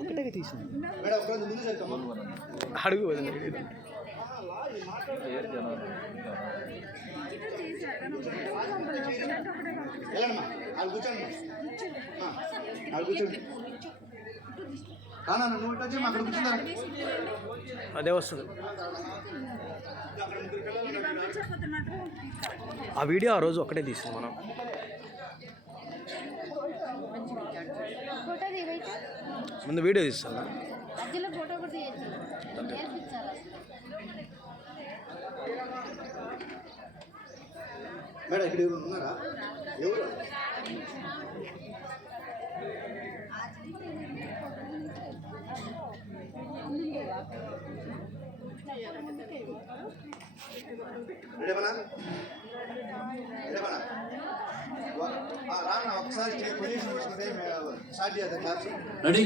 ఒకటే తీసిన మేడం ఒక రోజు ముందు సరికమ్మా అడుగు అదే వస్తుంది. ఆ వీడియో ఆ రోజు ఒకటే తీసింది మనం. ముందు వీడియో తీస్తాను. మేడం ఇక్కడ ఎవరు ఉన్నారా? ఎవరు? ఒకసారి పొజిషన్ రెడీ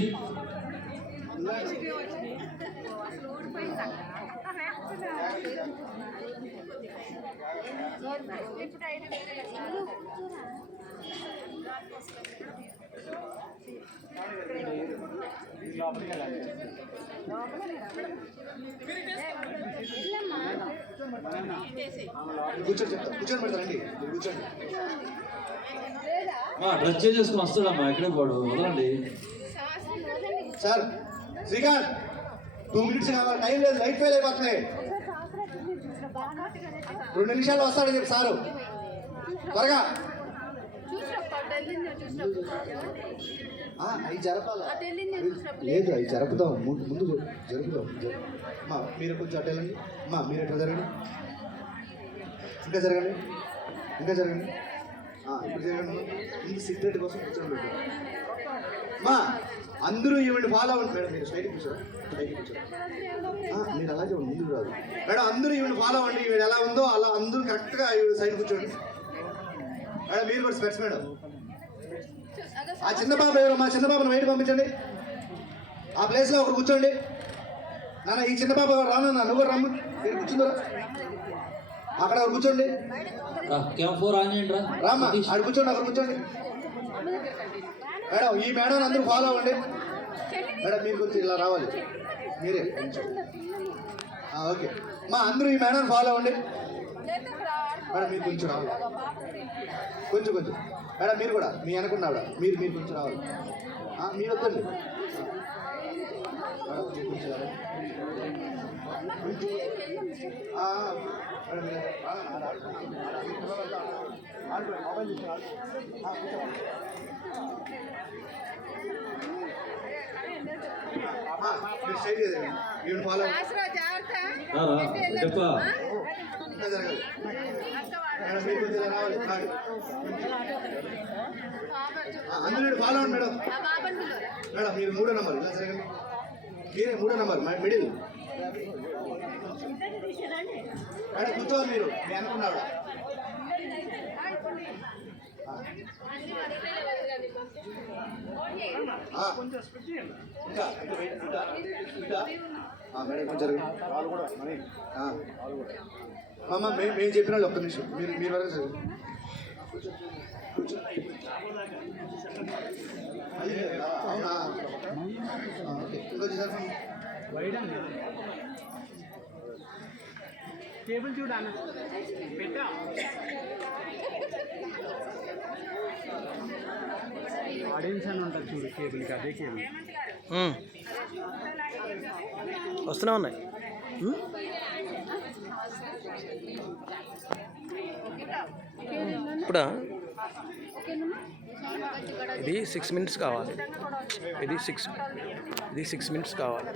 కూర్చొని చెప్తాం కూర్చొని పెడతారండి కూర్చోండి. మా డ్రెస్ చేసేసుకుని వస్తాడమ్మా ఎక్కడే పోడు? వదలండి. సార్ శ్రీకాంత్ టూ మినిట్స్ కావాలి టైం లేదు లైట్ ఫెయిల్ అయిపోతున్నాయి. రెండు నిమిషాలు వస్తాడని చెప్పి సారు. త్వరగా. ఆ, అవి జరపాలా? లేదు అవి జరుపుదాం. ముందు ముందు జరుపుదాం. జరు- అమ్మా మీరు కొంచెం అటు వెళ్ళండి. అమ్మా మీరు ఎట్లా జరగండి? ఇంకా జరగండి? ఇంకా జరగండి? ముందు సిగరెట్ కోసం కూర్చోండి మా అందరూ ఈవెంట్ ఫాలో అవ్వండి. మేడం మీరు సైడ్కి కూర్చోరా సైడ్కి మీరు అలాగే ఉండి ముందుకు రాదు. మేడం అందరూ ఈవెంట్ ఫాలో అవ్వండి. ఈవిడ ఎలా ఉందో అలా అందరూ కరెక్ట్గా ఈవిడ సైడ్ కూర్చోండి. మేడం మీరు కూడా స్పెట్స్ మేడం. ఆ చిన్న పాప ఎవరు? మా చిన్న బాబుని బయట పంపించండి. ఆ ప్లేస్లో ఒకరు కూర్చోండి. నాన్న ఈ చిన్న బాబు ఎవరు? రానన్నా నువ్వు రమ్మ. మీరు కూర్చుందరా? అక్కడ కూర్చోండి. రామ్మా అక్కడ కూర్చోండి అక్కడ కూర్చోండి. మేడం ఈ మేడం అందరూ ఫాలో అవ్వండి. మేడం మీరు కొంచెం ఇలా రావాలి. మీరే ఓకే. మా అందరూ ఈ మేడం ఫాలో అవ్వండి. మేడం మీరు కొంచెం రావాలి. కొంచెం కొంచెం మేడం మీరు కూడా మీ అనుకున్నావిడ మీరు మీరు కొంచెం రావాలి. మీరు వద్దండి. మేడం మీరు కొంచెం రావాలి. చెప్పా ఇంకా జరగాలి మేడం మీరు కొంచెం ఇలా రావాలి రాండి. ఆ, అందరూ ఈడ ఫాలో అవ్వండి మేడం మేడం మీరు మూడో నెంబర్ ఇలా జరగండి మీరే మూడో నెంబర్ మ- మిడిల్. మేడం కూర్చోవాలి మీరు మీ అనుకున్నావిడ మేడం కొంచెం అమ్మ మేము మేము చెప్పిన వాళ్ళు ఒక్క నిమిషం. మీరు మీరు వరకు చదువు అవునా ఆ, ఓకే ఇంకొంచెం జరగండి టేబుల్ చూడాలి. పెట్టా. ఆడియన్స్ అని ఉంటుంది చూడు కేబుల్కి అదే కేబుల్. వస్తూనే ఉన్నాయి? ఇప్పుడా? ఇది సిక్స్ మినిట్స్ కావాలి. ఇది సిక్స్ ఇది సిక్స్ మినిట్స్ కావాలి.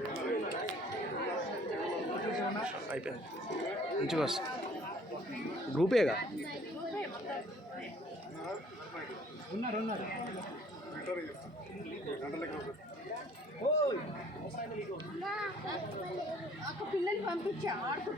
అయిపోయింది. మంచిగా వస్తుంది. గ్రూపేగా ఉన్నారు ఉన్నారు ఆడుకుంటారు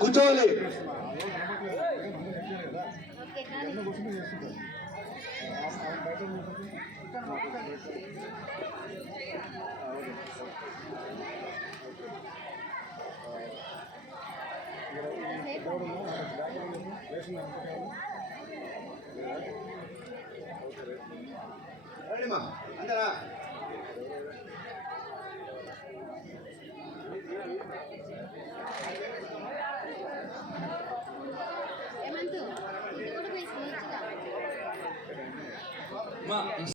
కూర్చోవాలి. ఓకే ಹೇಳಿಮ್ಮ ಅಂತಾರ